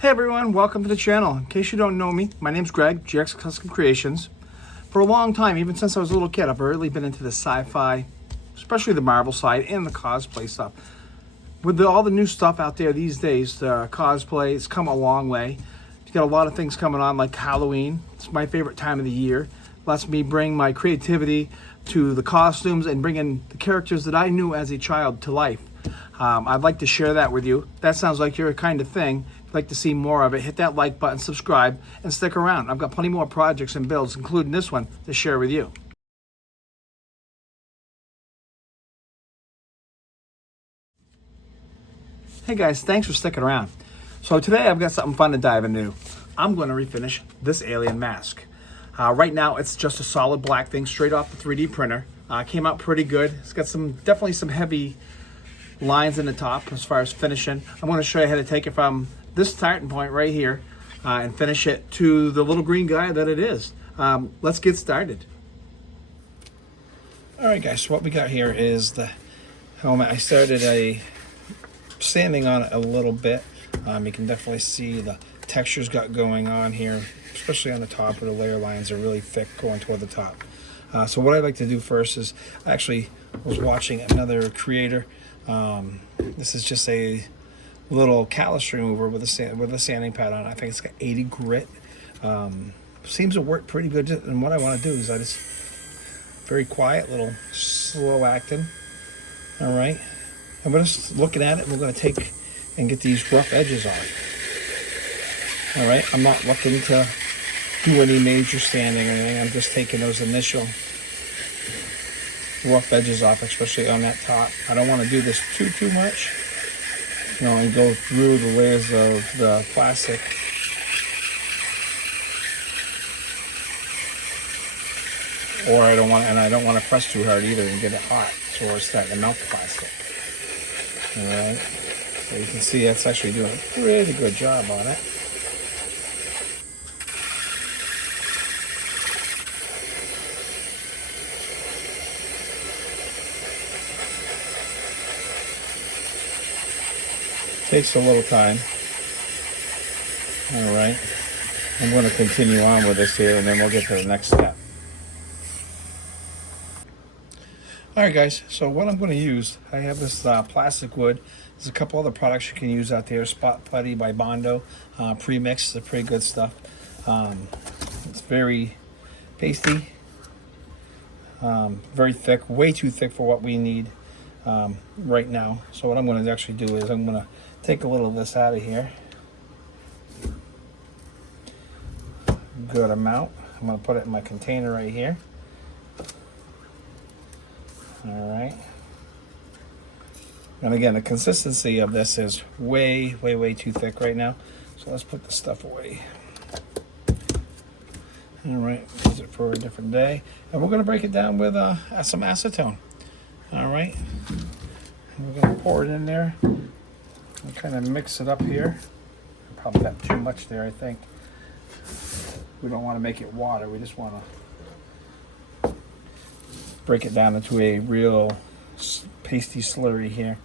Hey everyone, welcome to the channel. In case you don't know me, my name's Greg, GX Custom Creations. For a long time, even since I was a little kid, I've really been into the sci-fi, especially the Marvel side and the cosplay stuff. With all the new stuff out there these days, the cosplay has come a long way. You got a lot of things coming on like Halloween. It's my favorite time of the year. Lets me bring my creativity to the costumes and bringing the characters that I knew as a child to life. I'd like to share that with you. That sounds like your kind of thing. If you'd like to see more of it, hit that like button, subscribe, and stick around. I've got plenty more projects and builds, including this one, to share with you. Hey guys, thanks for sticking around. So today I've got something fun to dive into. I'm going to refinish this alien mask. Right now it's just a solid black thing straight off the 3D printer. Came out pretty good. It's got definitely some heavy lines in the top as far as finishing. I'm going to show you how to take it from this starting point right here and finish it to the little green guy that it is. Let's get started. Alright guys, so what we got here is the helmet. I started sanding on it a little bit. You can definitely see the textures got going on here, especially on the top where the layer lines are really thick going toward the top. So what I'd like to do first is, I actually was watching another creator. This is just a little callus remover with a sanding pad on it. I think it's got 80 grit. Seems to work pretty good. And what I want to do is very quiet, little slow acting. All right. And we're just looking at it. And we're going to take and get these rough edges off. All right. I'm not looking to do any major sanding or anything. I'm just taking those initial rough edges off, especially on that top. I don't want to do this too much, and go through the layers of the plastic. Or I don't want to press too hard either and get it hot, so we're starting to melt the plastic. All right, so you can see it's actually doing a really good job on it. Takes a little time. All right, I'm going to continue on with this here, and then we'll get to the next step. All right, guys. So what I'm going to use, I have this plastic wood. There's a couple other products you can use out there. Spot Putty by Bondo, pre-mixed. It's pretty good stuff. It's very pasty, very thick, way too thick for what we need right now. So what I'm going to actually do is I'm going to take a little of this out of here. Good amount. I'm going to put it in my container right here. All right. And again, the consistency of this is way too thick right now. So let's put this stuff away. All right, use it for a different day. And we're going to break it down with some acetone. All right. And we're going to pour it in there. And kind of mix it up here. Probably got too much there, I think. We don't want to make it water. We just want to break it down into a real pasty slurry here.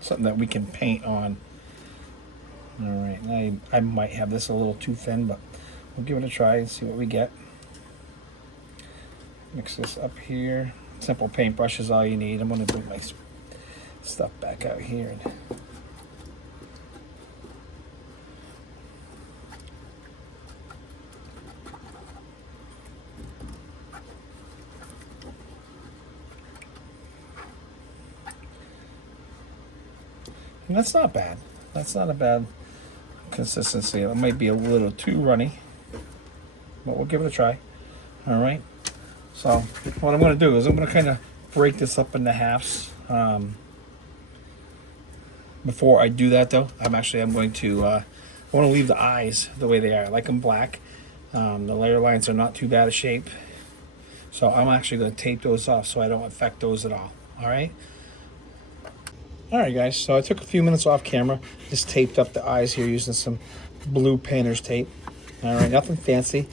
Something that we can paint on. All right, now I might have this a little too thin, but we'll give it a try and see what we get. Mix this up here. Simple paintbrush is all you need. I'm going to bring my stuff back out here. And that's not bad. That's not a bad consistency. It might be a little too runny, but we'll give it a try. All right. So what I'm going to do is I'm going to kind of break this up into halves. Before I do that, though, I'm going to I want to leave the eyes the way they are. I like them black. The layer lines are not too bad a shape, so I'm actually going to tape those off so I don't affect those at all. All right. All right, guys, so I took a few minutes off camera, just taped up the eyes here using some blue painter's tape. All right, nothing fancy.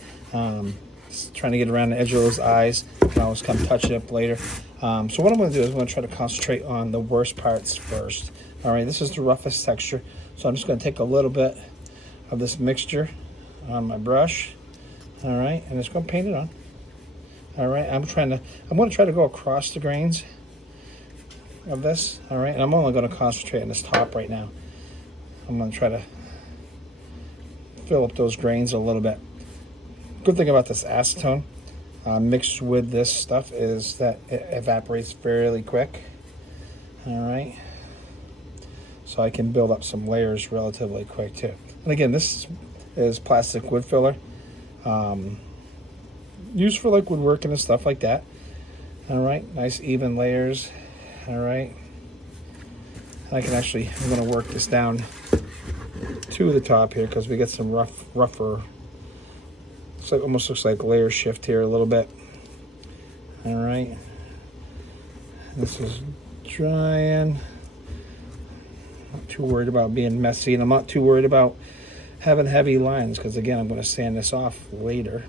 Just trying to get around the edge of those eyes. I can always come touch it up later. So what I'm going to do is I'm going to try to concentrate on the worst parts first. All right, this is the roughest texture. So I'm just going to take a little bit of this mixture on my brush. All right, and just going to paint it on. All right, I'm going to try to go across the grains of this. All right, and I'm only going to concentrate on this top right now. I'm going to try to fill up those grains a little bit. Good thing about this acetone mixed with this stuff is that it evaporates fairly quick. All right, so I can build up some layers relatively quick too. And again, this is plastic wood filler, used for like woodworking and stuff like that. All right, nice even layers. All right, I'm going to work this down to the top here because we get some rougher. So it almost looks like layer shift here a little bit. All right, this is drying. Not too worried about being messy, and I'm not too worried about having heavy lines because again, I'm going to sand this off later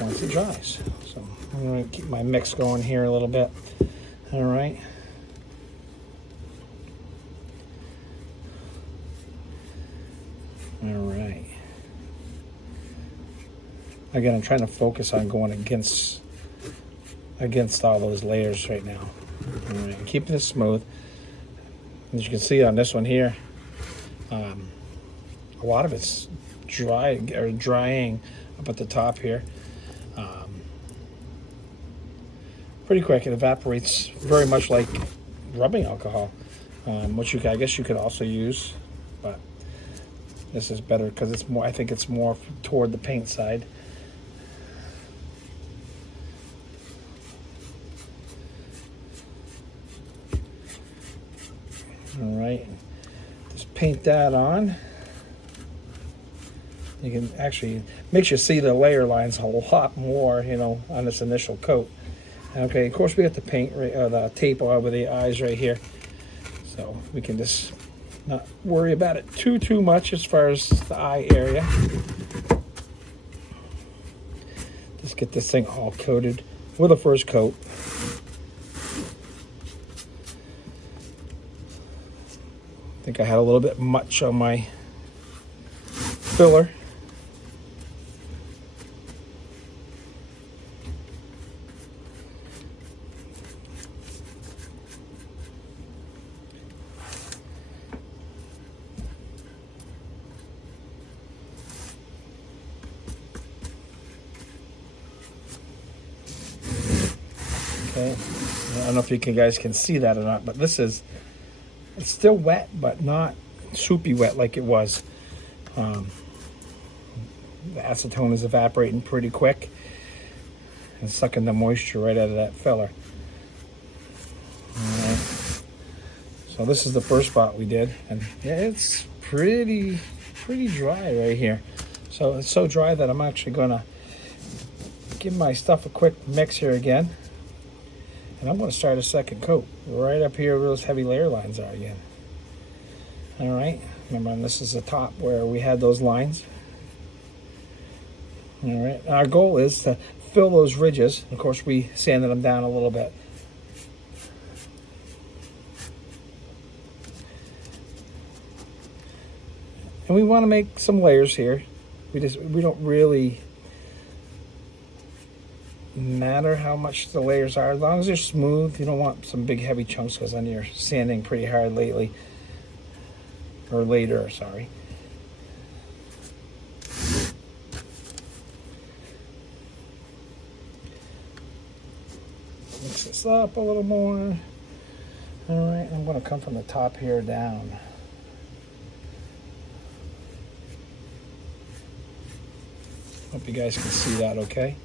once it dries. So I'm going to keep my mix going here a little bit. All right. All right. Again, I'm trying to focus on going against all those layers right now. All right, keeping it smooth. As you can see on this one here, a lot of it's drying up at the top here. Pretty quick. It evaporates very much like rubbing alcohol, which I guess you could also use, but this is better because it's more. I think it's more toward the paint side. All right, just paint that on. You can actually makes you see the layer lines a lot more, you know, on this initial coat. Okay, of course we got the paint, the tape over the eyes right here, so we can just not worry about it too much as far as the eye area. Just get this thing all coated with the first coat. I think I had a little bit much on my filler. Okay, I don't know if you guys can see that or not, but it's still wet, but not soupy wet like it was. The acetone is evaporating pretty quick and sucking the moisture right out of that filler. All right. So this is the first spot we did, and yeah, it's pretty dry right here. So it's so dry that I'm actually gonna give my stuff a quick mix here again. And I'm going to start a second coat right up here where those heavy layer lines are again. All right, remember this is the top where we had those lines. All right, our goal is to fill those ridges. Of course, we sanded them down a little bit. And we want to make some layers here. We don't really matter how much the layers are, as long as they're smooth. You don't want some big heavy chunks because then you're sanding pretty hard later, sorry. Mix this up a little more. All right, I'm going to come from the top here down. Hope you guys can see that okay.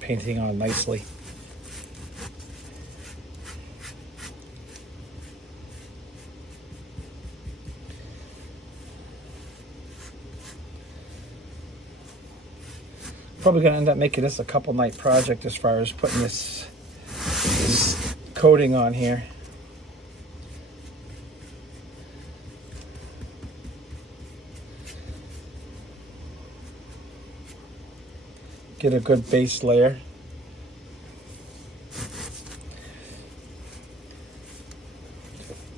Painting on nicely. Probably gonna end up making this a couple night project as far as putting this coating on here. get a good base layer.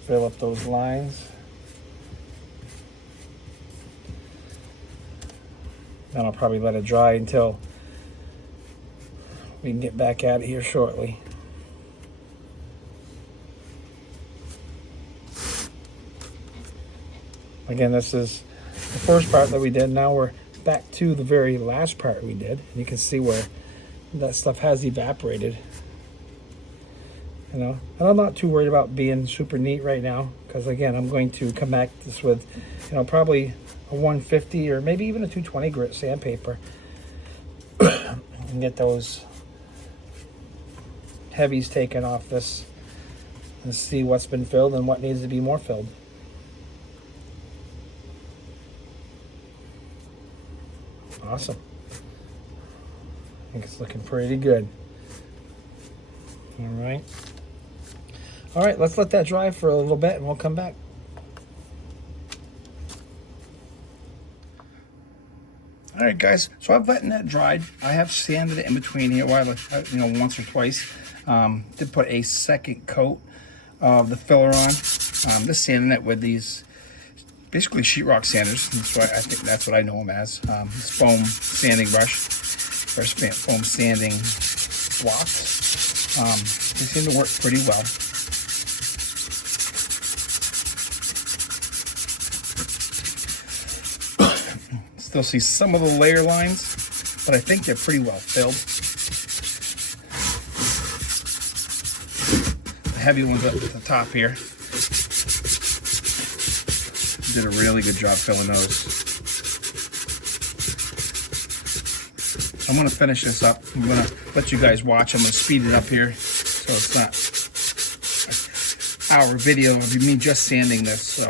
Fill up those lines. Then I'll probably let it dry until we can get back out of here shortly. Again, this is the first part that we did. Now we're back to the very last part we did. You can see where that stuff has evaporated. You know, and I'm not too worried about being super neat right now, because again, I'm going to come back this with, you know, probably a 150 or maybe even a 220 grit sandpaper and get those heavies taken off this and see what's been filled and what needs to be more filled. Awesome. I think it's looking pretty good. All right. All right, let's let that dry for a little bit and we'll come back. All right, guys, so I've letting that dried. I have sanded it in between here, you know, once or twice. Did put a second coat of the filler on. Just sanding it with these, basically sheetrock sanders. That's why I think that's what I know them as. This foam sanding brush, or foam sanding blocks. They seem to work pretty well. Still see some of the layer lines, but I think they're pretty well filled. The heavy ones up at the top here, did a really good job filling those. I'm going to finish this up. I'm going to let you guys watch. I'm going to speed it up here so it's not an hour video of me just sanding this. So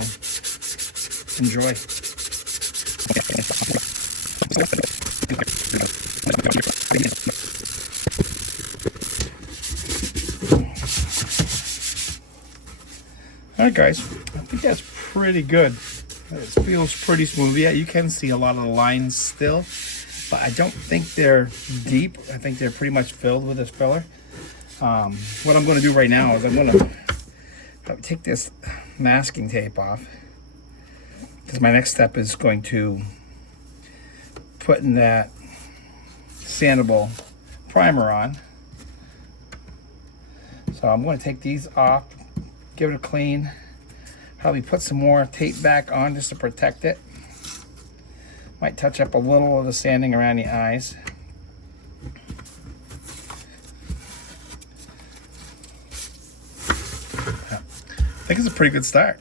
enjoy. All right, guys, I think that's pretty good. It feels pretty smooth. Yeah, you can see a lot of the lines still, but I don't think they're deep. I think they're pretty much filled with this filler. What I'm going to do right now is I'm going to take this masking tape off, because my next step is going to put in that sandable primer on. So I'm going to take these off, give it a clean, probably put some more tape back on just to protect it. Might touch up a little of the sanding around the eyes. I think it's a pretty good start.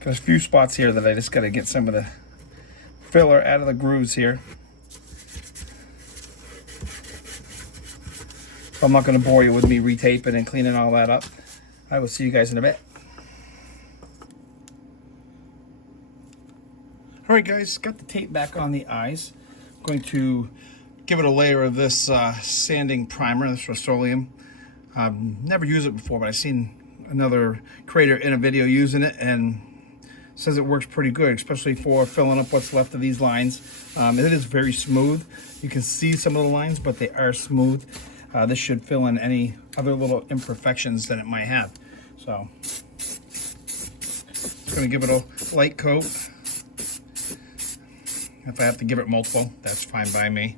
Got a few spots here that I just got to get some of the filler out of the grooves here. So I'm not going to bore you with me retaping and cleaning all that up. I will see you guys in a bit. All right, guys, got the tape back on the eyes. I'm going to give it a layer of this sanding primer, this Rust-Oleum. Never used it before, but I've seen another creator in a video using it and says it works pretty good, especially for filling up what's left of these lines. It is very smooth. You can see some of the lines, but they are smooth. This should fill in any other little imperfections that it might have. So, just gonna give it a light coat. If I have to give it multiple, that's fine by me.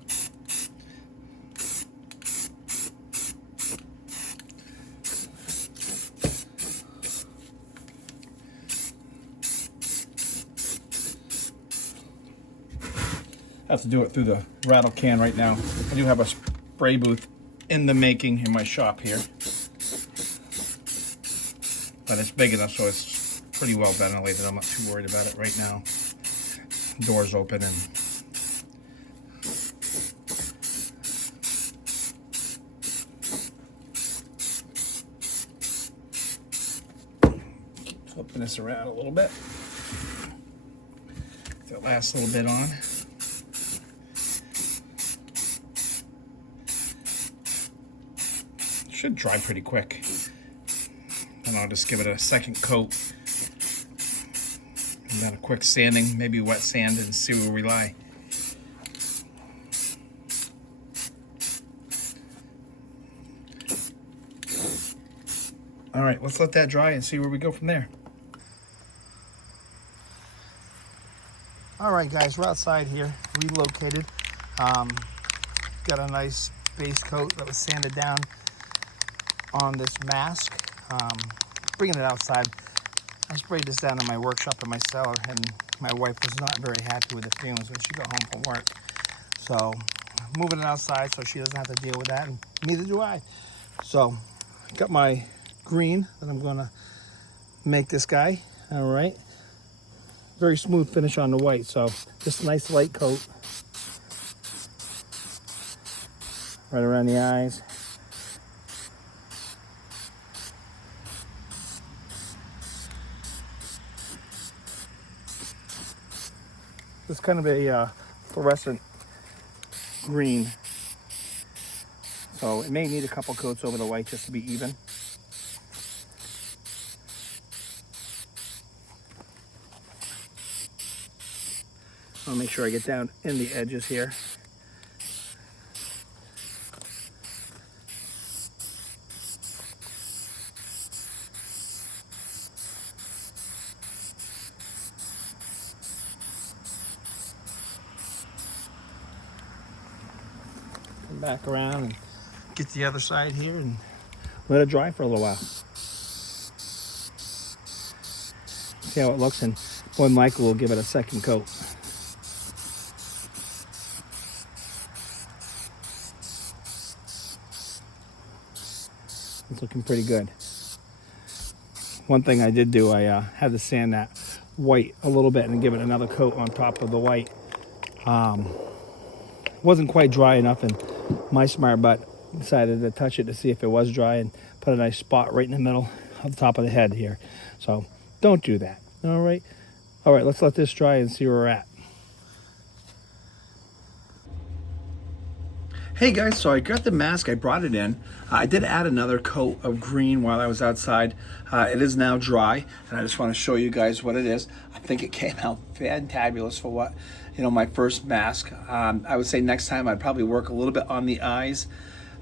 I have to do it through the rattle can right now. I do have a spray booth in the making in my shop here, but it's big enough so it's pretty well ventilated. I'm not too worried about it right now. Doors open and keep flipping this around a little bit. Get that last little bit on. Should dry pretty quick. And I'll just give it a second coat. And then a quick sanding, maybe wet sand, and see where we lie. All right, let's let that dry and see where we go from there. All right, guys, we're outside here, relocated. Got a nice base coat that was sanded down on this mask. Bringing it outside. I sprayed this down in my workshop in my cellar, and my wife was not very happy with the fumes when she got home from work. So moving it outside so she doesn't have to deal with that, and neither do I. So got my green that I'm gonna make this guy. All right, very smooth finish on the white, so just a nice light coat right around the eyes. It's kind of a fluorescent green, so it may need a couple coats over the white just to be even. I'll make sure I get down in the edges here. Come back around and get the other side here and let it dry for a little while. See how it looks, and more than likely we'll give it a second coat. It's looking pretty good. One thing I did do, I had to sand that white a little bit and give it another coat on top of the white. Wasn't quite dry enough, and my smart butt decided to touch it to see if it was dry and put a nice spot right in the middle of the top of the head here. So don't do that. All right, let's let this dry and see where we're at. Hey guys, so I got the mask, I brought it in. I did add another coat of green while I was outside. It is now dry, and I just want to show you guys what it is. I think it came out fantabulous for what, my first mask. I would say next time I'd probably work a little bit on the eyes,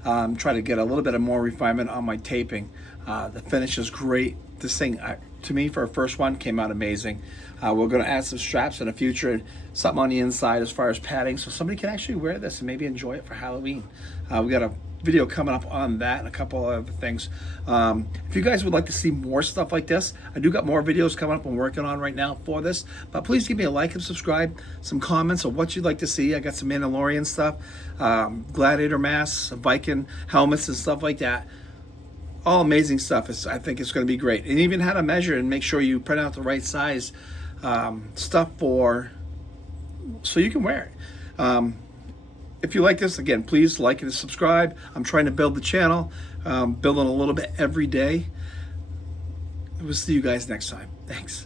try to get a little bit of more refinement on my taping. The finish is great. This thing, to me, for a first one, came out amazing. We're going to add some straps in the future and something on the inside as far as padding, so somebody can actually wear this and maybe enjoy it for Halloween. We got a video coming up on that and a couple of other things. If you guys would like to see more stuff like this, I do got more videos coming up I'm working on right now for this, but please give me a like and subscribe, some comments of what you'd like to see. I got some Mandalorian stuff, gladiator masks, Viking helmets and stuff like that. All amazing stuff. I think it's going to be great. And even how to measure and make sure you print out the right size stuff so you can wear it. If you like this, again, please like and subscribe. I'm trying to build the channel, building a little bit every day. We'll see you guys next time. Thanks.